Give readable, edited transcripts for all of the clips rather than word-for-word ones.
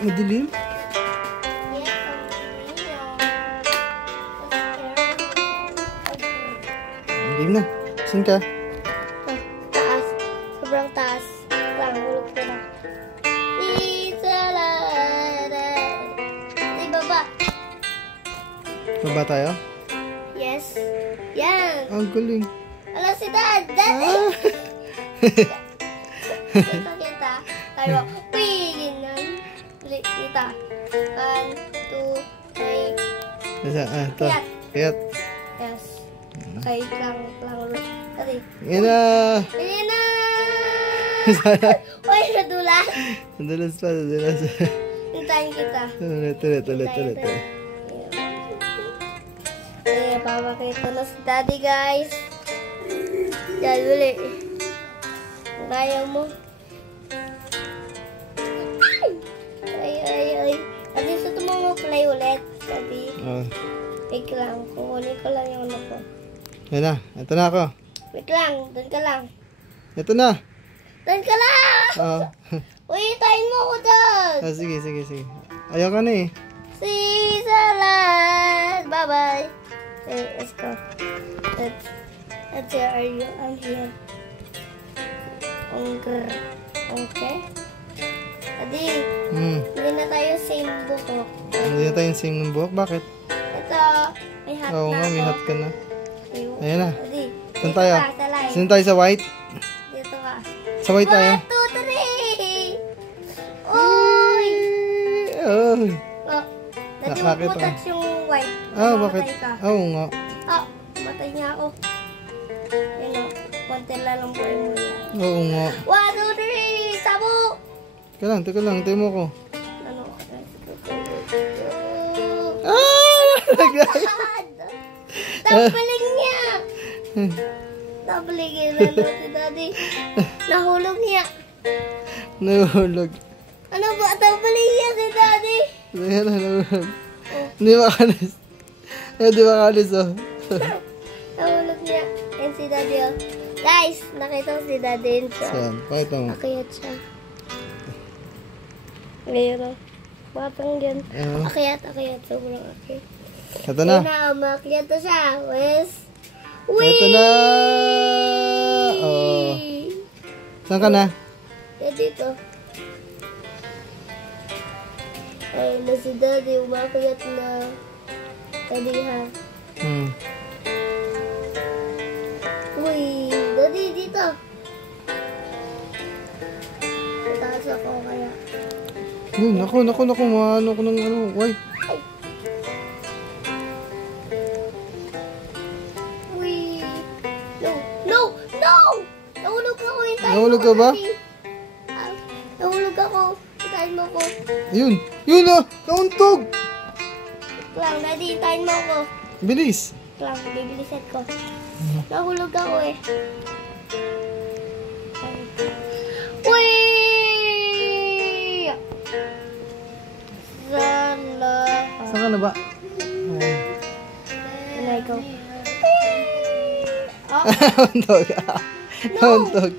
Madilim? Madilim na. Saan ka? Taas. Sobrang taas. Hulog ko na. Di baba. Baba tayo? Yes. Yan. Ang galing. Alam si Dad. Dad. Kita. Tayo. Piginan. Kita. 1, 2, 3. Nasa, ito. Kayat. Yes. Okay, lang. Tari. Yan na. Yan na. Sana. Uy, nadulas. Nadulas pa. Hintayin kita. Tulit. Papakita na si Daddy, guys. Yan, uli. Kaya mo. Ay. At least ito mo play ulit, Daddy. Wait lang. Kukunin ko lang yung ano ko. Yan na. Ito na ako. Wait lang. Doon ka lang. Ito na. Doon ka lang! Uy, tayin mo ako doon! Sige. Ayaw ka na eh. See salad! Bye-bye! Okay, let's go. Let's see, are you? I'm here. Okay? Adi, hindi na tayo same buhok. Hindi na tayo same ng buhok? Bakit? Ito, may hat na Oo nga, may hat ka na. Ayan na. Adi, saan tayo? Saan tayo sa white? Dito ka. Sa white tayo? 1, 2, 3! Uy! Oh. Dati mo po touch yung white. Bakit? Oo nga. Matay niya ako. Yun o, konti lang po mo yan. Oo nga. 1, 2, 3! Sabo! Teka lang, tayo mo ko. Ano? Tapaling niya! Tapaling niya na si Daddy. Nahulog niya. Nahulog. Ano ba? Tapaling niya si Daddy. Ayan na, nahulog. Hindi makalis. Hindi makalis, oh. Nahulog niya. Yan si Daddy, oh. Guys, nakita ko si Daddy. Saan? Pakita mo. Akayat siya. Ngayon, oh. Batang yan. Akayat. Sobrang akayat. Ito na. Umakyat na siya. Wes. Ito na. Oh. Saan ka na? Dito. Ay, na si Daddy. Umakyat na. Daddy, ha? Uy, Daddy, dito. Mataas ako kaya. Uy, naku. Maano ko ng ano. Uy. Nahulog ka ba? Nahulog ako. Hintayin mo ko. Yun na! Nauntog! Lang, Daddy, hintayin mo ko. Bilis! Lang, bibilisan ko. Nahulog ako eh. Uy! Saan ka na ba? Hinay ko. Nauntog.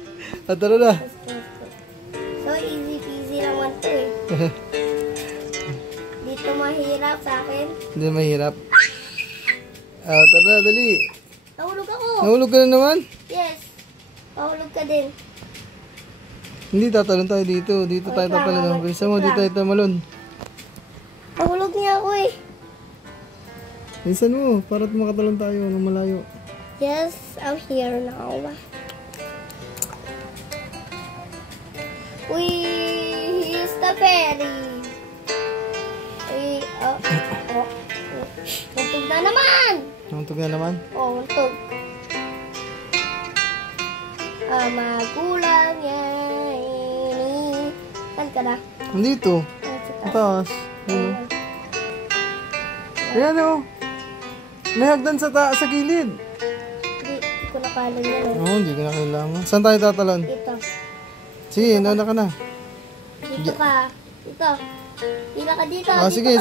Tara na. So, easy peasy naman ito eh. Dito mahirap sa akin. Hindi mahirap. Tara na, dali. Nahulog ako. Nahulog ka na naman? Yes. Nahulog ka din. Hindi, tatalon tayo dito. Dito tayo tatalon. Bisa mo, dito tayo tamalon. Nahulog niya ako eh. Bilisan mo, para makatalon tayo ng malayo. Yes, I'm here now. Here's the ferry. Untog na naman. Nauntog na naman? Oo, untog. Magulang yan. Saan ka na? Nandito. Ang taas. Ayan o. May hagdan sa gilid. Hindi ko nakalan yan. Oo, hindi ko na kailangan. Saan tayo tatalon? Dito. Sige, nauna ka na. Dito ka. Dito. Pila ka dito. Sige.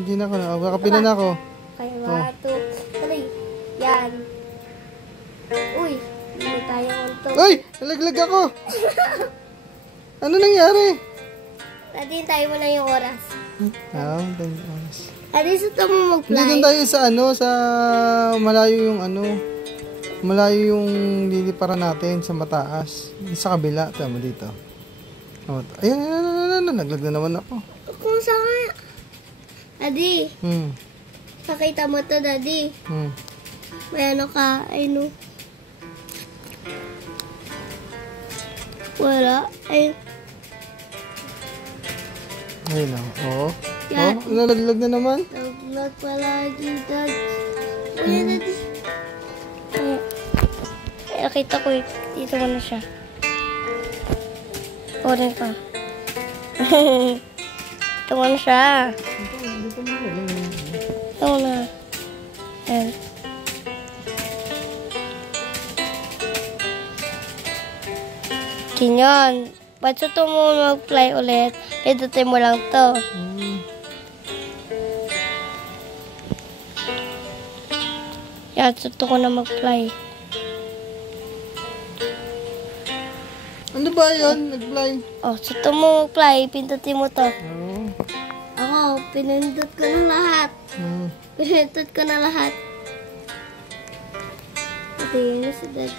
Hindi na ako na. Kakapila na ako. Okay, 1, 2, 3. Yan. Uy, hindi tayo untog. Uy! Nalaglag ako! Ano nangyari? Daddy, tayo mo lang yung oras. Thanks. Daddy, suto mo Hindi mag-fly. doon tayo sa sa malayo yung malayo yung liliparan natin sa mataas. Sa kabila, tama dito. Ayan, naglag na naman ako. Kung saan? Daddy, Hmm. pakita mo to, Daddy. May ano ka, no. Wala, ay. Ayun na. Oo. Yan. Nalaglag na naman. Nag-vlog palagi, Daddy. Kuya, Daddy. Nakita ko eh. Dito mo na siya. Kunin ka. Dito mo na siya. Dito mo na. Ayan. Ganyan. Ba't ito mo mag-fly ulit? Pindutin mo lang to. Yan, suto ko na mag-fly. Ano ba yun? Nag-fly? Oh, suto mo mag-fly. Pindutin mo to. Oo. Ako, pinindot ko na lahat. Pinindot ko na lahat. Ito yun si Dad.